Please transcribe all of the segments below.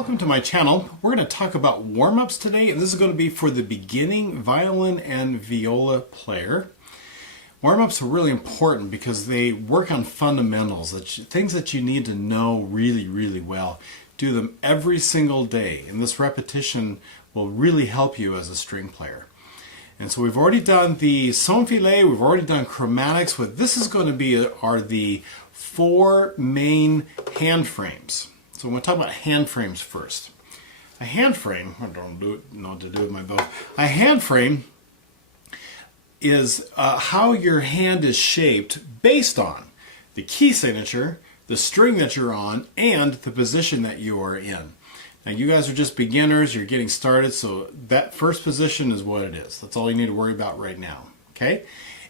Welcome to my channel. We're going to talk about warm-ups today, and this is going to be for the beginning violin and viola player. Warm-ups are really important because they work on fundamentals, things that you need to know really well. Do them every single day, and this repetition will really help you as a string player. And so we've already done the son filet, we've already done chromatics. What this is going to be are the four main hand frames. So I'm going to talk about hand frames first. A hand frame, I don't know what to do with my bow. A hand frame is how your hand is shaped based on the key signature, the string that you're on, and the position that you are in. Now you guys are just beginners, you're getting started, so that first position is what it is. That's all you need to worry about right now, okay?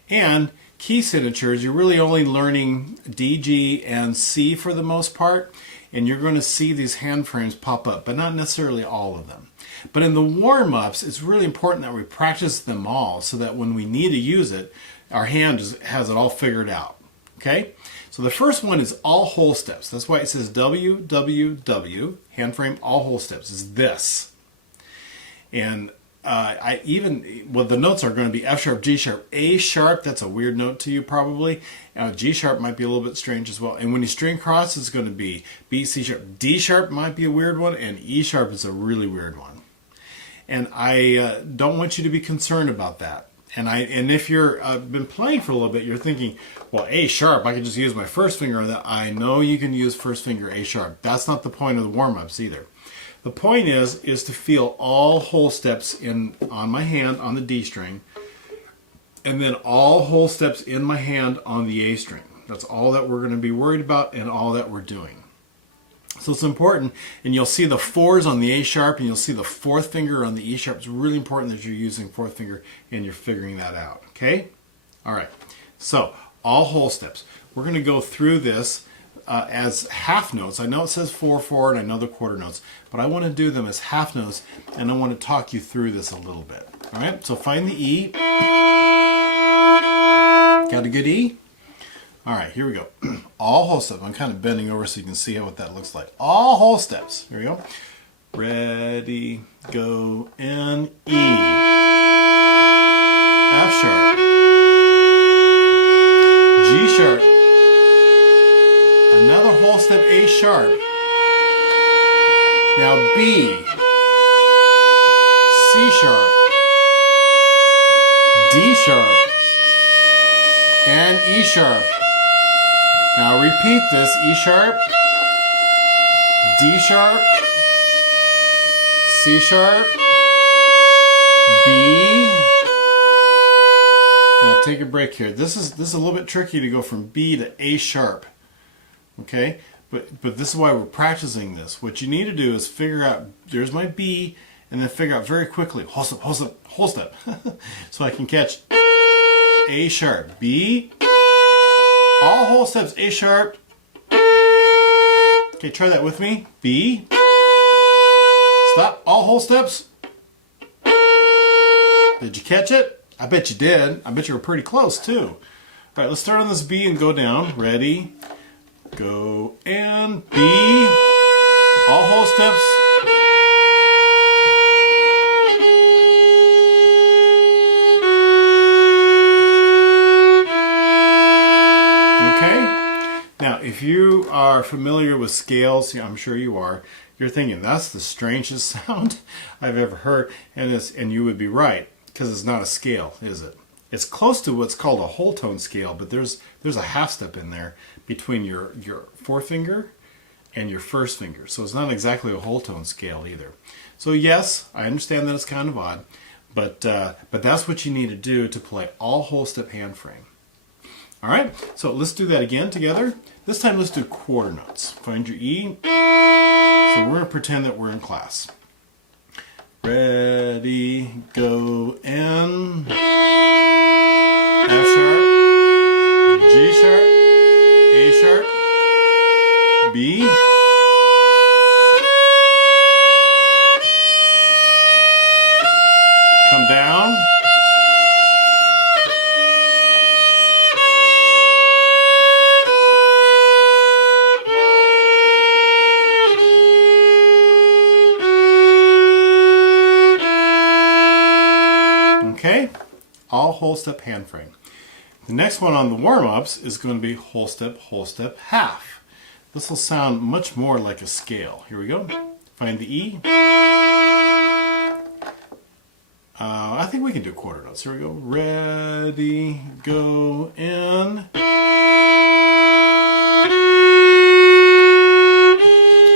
And key signatures, you're really only learning D, G, and C for the most part, and you're going to see these hand frames pop up, but not necessarily all of them. But in the warm-ups, it's really important that we practice them all so that when we need to use it, our hand has it all figured out, okay? So the first one is all whole steps. That's why it says WWW, hand frame all whole steps, is this. And the notes are going to be F sharp, G sharp, A sharp. That's a weird note to you probably. G sharp might be a little bit strange as well. And when you string cross, it's going to be B, C sharp, D sharp might be a weird one, and E sharp is a really weird one. And I don't want you to be concerned about that. And if you're been playing for a little bit, you're thinking, well, A sharp, I can just use my first finger on that. I know you can use first finger A sharp. That's not the point of the warm-ups either. The point is to feel all whole steps on my hand on the D string, and then all whole steps in my hand on the A string. That's all that we're going to be worried about and all that we're doing. So it's important, and you'll see the fours on the A sharp, and you'll see the fourth finger on the E sharp. It's really important that you're using fourth finger and you're figuring that out, okay? All right, so all whole steps. We're going to go through this as half notes. I know it says 4/4 and I know the quarter notes, but I want to do them as half notes, and I want to talk you through this a little bit. All right, so find the E. Got a good E? All right, here we go. All whole steps. I'm kind of bending over so you can see what that looks like. All whole steps. Here we go. Ready, go, and E. F sharp. G sharp. Another whole step, A sharp. Now B, C sharp, D sharp, and E sharp. Now repeat this, E sharp, D sharp, C sharp, B. Now take a break here. This is a little bit tricky to go from B to A sharp. Okay, but this is why we're practicing this. What you need to do is figure out, there's my B, and then figure out very quickly, whole step, whole step, whole step. So I can catch A sharp, B, all whole steps, A sharp. Okay, try that with me. B, stop, all whole steps. Did you catch it? I bet you did. I bet you were pretty close too. All right, let's start on this B and go down. Ready? Go and B, all whole steps. Okay? Now, if you are familiar with scales, I'm sure you are, you're thinking, that's the strangest sound I've ever heard, and you would be right, because it's not a scale, is it? It's close to what's called a whole tone scale, but there's a half step in there between your forefinger and your first finger. So it's not exactly a whole tone scale either. So yes, I understand that it's kind of odd, but that's what you need to do to play all whole step hand frame. All right, so let's do that again together. This time let's do quarter notes. Find your E. So we're going to pretend that we're in class. Ready, go, and F sharp, G sharp, A sharp, B, come down, whole step hand frame. The next one on the warm-ups is going to be whole step, half. This will sound much more like a scale. Here we go. Find the E. I think we can do quarter notes. Here we go. Ready, go, in.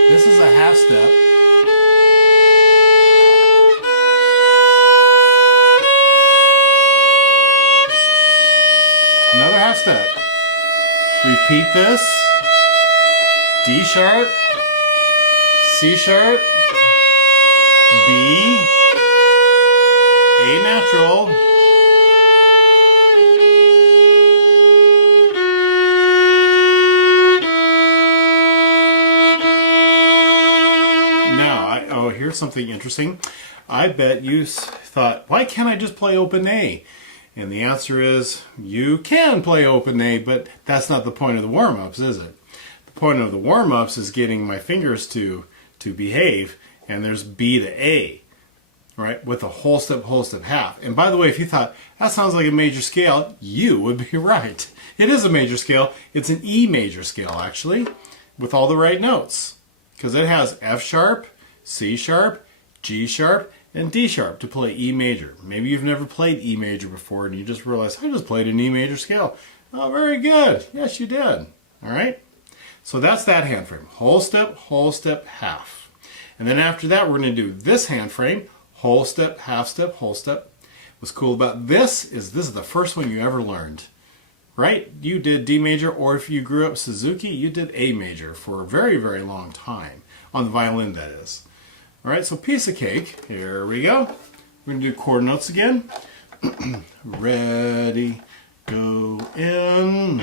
This is a half step. Another half step. Repeat this. D sharp, C sharp, B, A natural, now, here's something interesting. I bet you thought, why can't I just play open A? And the answer is, you can play open A, but that's not the point of the warm-ups, is it? The point of the warm-ups is getting my fingers to behave, and there's B to A, right, with a whole step, half. And by the way, if you thought, that sounds like a major scale, you would be right. It is a major scale. It's an E major scale, actually, with all the right notes, because it has F sharp, C sharp, G sharp, and D sharp to play E major. Maybe you've never played E major before, and you just realized, I just played an E major scale. Oh, very good. Yes, you did. All right? So that's that hand frame. Whole step, half. And then after that, we're going to do this hand frame. Whole step, whole step. What's cool about this is the first one you ever learned. Right? You did D major, or if you grew up Suzuki, you did A major for a very, very long time. On the violin, that is. All right, so piece of cake. Here we go. We're going to do quarter notes again. Ready, go, in.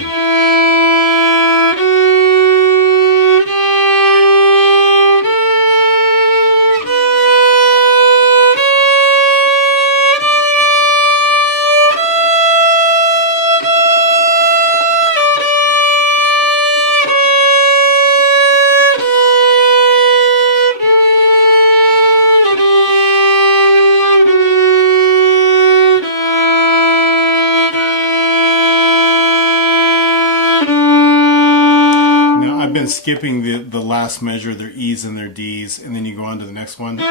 Skipping the last measure, their E's and their D's, and then you go on to the next one.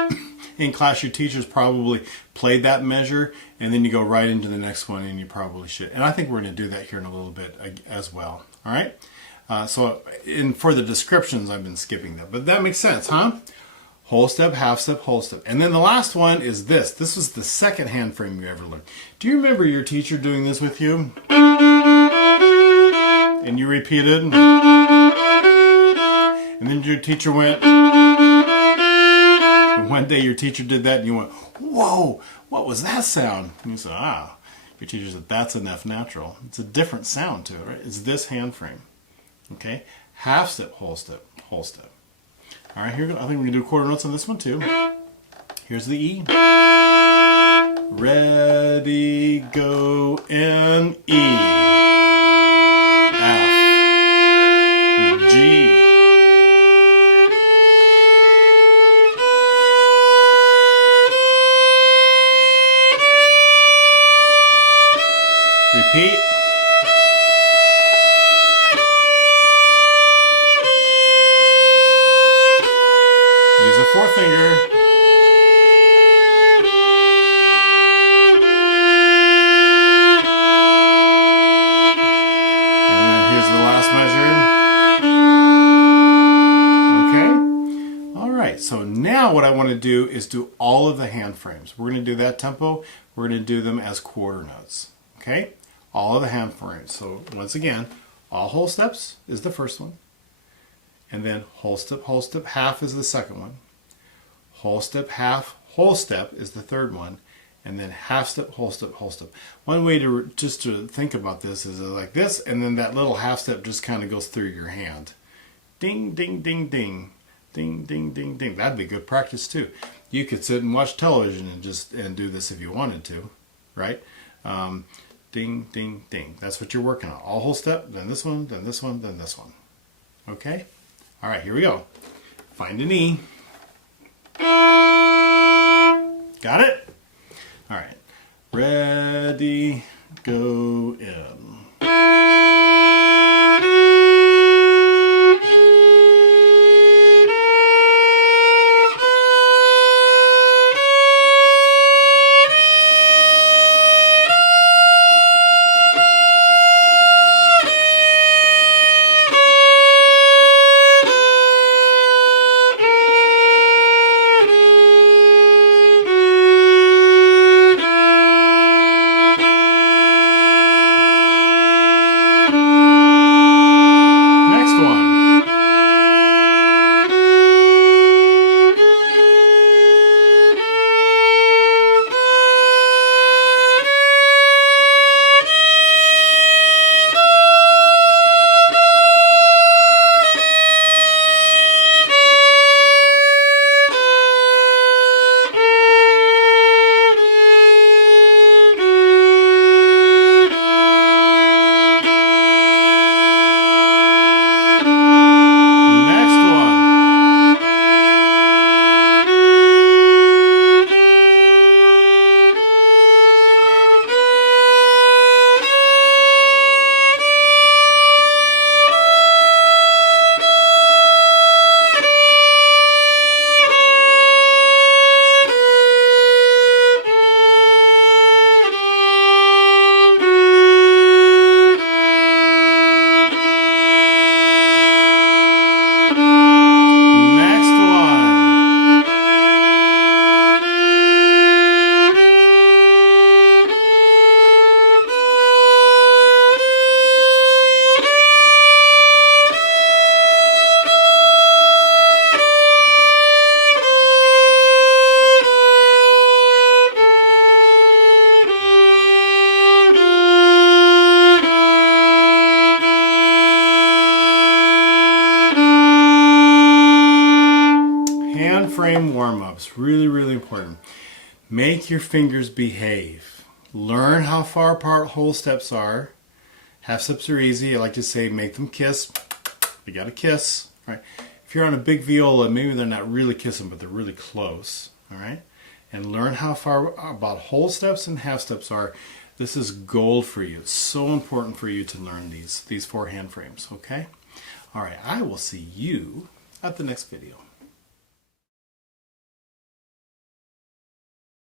In class, your teachers probably played that measure, and then you go right into the next one, and you probably should. And I think we're going to do that here in a little bit as well. All right? For the descriptions, I've been skipping that. But that makes sense, huh? Whole step, whole step. And then the last one is this. This was the second hand frame you ever learned. Do you remember your teacher doing this with you? And you repeated? And then your teacher went, and one day your teacher did that, and you went, whoa, what was that sound? And you said, your teacher said, that's an F natural. It's a different sound to it, right? It's this hand frame, okay? Half step, whole step, whole step. All right, here we go. I think we're going to do quarter notes on this one, too. Here's the E. Ready, go, in, E. F. G. Repeat. Use a forefinger. And then here's the last measure. Okay? All right, so now what I want to do is do all of the hand frames. We're going to do that tempo. We're going to do them as quarter notes. Okay? All of the hand frames. So once again, all whole steps is the first one. And then whole step, half is the second one. Whole step, half, whole step is the third one. And then half step, whole step, whole step. One way to think about this is like this, and then that little half step just kind of goes through your hand. Ding, ding, ding, ding. Ding, ding, ding, ding. That'd be good practice too. You could sit and watch television and do this if you wanted to, right? Ding, ding, ding. That's what you're working on. All whole step, then this one, then this one, then this one. Okay? All right, here we go. Find an E. Got it? All right. Ready, go in. Hand frame warm-ups, really important. Make your fingers behave. Learn how far apart whole steps are. Half steps are easy. I like to say make them kiss. You gotta kiss. All right. If you're on a big viola, maybe they're not really kissing, but they're really close. All right. And learn how far about whole steps and half steps are. This is gold for you. It's so important for you to learn these 4 hand frames. Okay. All right. I will see you at the next video.